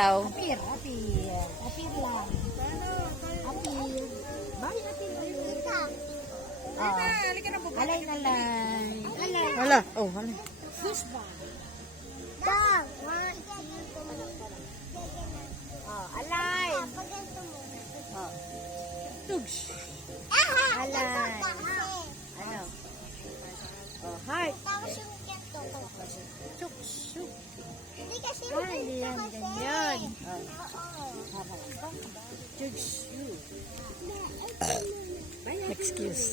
daw? Apir. Apir lang. Apir. Bakit apir? Alay na lang. Alay. Hala. Oh, hala. Fish ba? Alay. Tugs. Alay. Ano? Heart. Tugs. Ay, yan. Ganyan. Tugs. Excuse.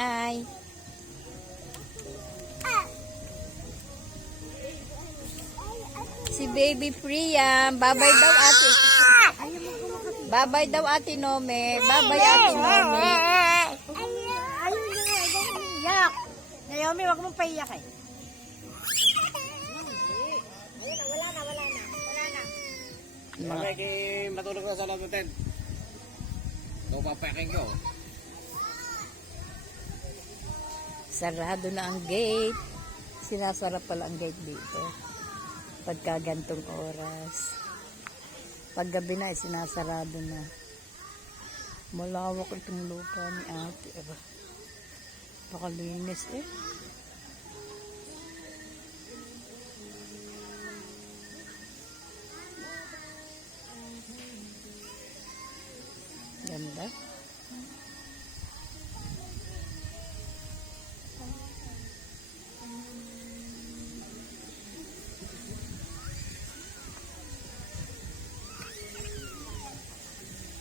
Hi. Si Baby Priya. Babay daw ate. Babay daw ate Nome. Babay ate Nome. Ayun na, iyak. Naomi, wag mong paiyak eh. May matulog na sa loob ng tent. Daw papaking ko. Sarado na ang gate. Sinasara pala ang gate dito. Pagka gantong oras. Paggabi na, sinasarado na. Malawak itong lupa ni ate. Pakalinis eh. Ganda.